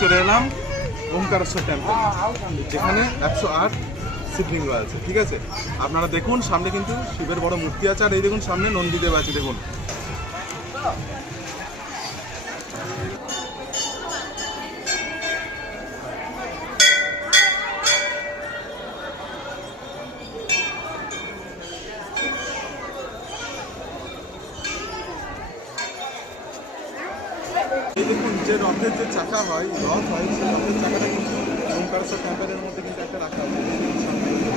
চলে এলাম ওমকারেশ্বর টেম্পল, যেখানে 108 শিবলিঙ্গ আছে। ঠিক আছে, আপনারা দেখুন সামনে কিন্তু শিবের বড় মূর্তি আছে, আর এই দেখুন সামনে নন্দীদেব আছে। দেখুন এই দেখুন যে রথের যে চাকা হয়, রথ হয়, সেই রথের চাকাটা কিন্তু ওমকারেশ্বর টেম্পলের মধ্যে কিন্তু একটা রাখা আছে।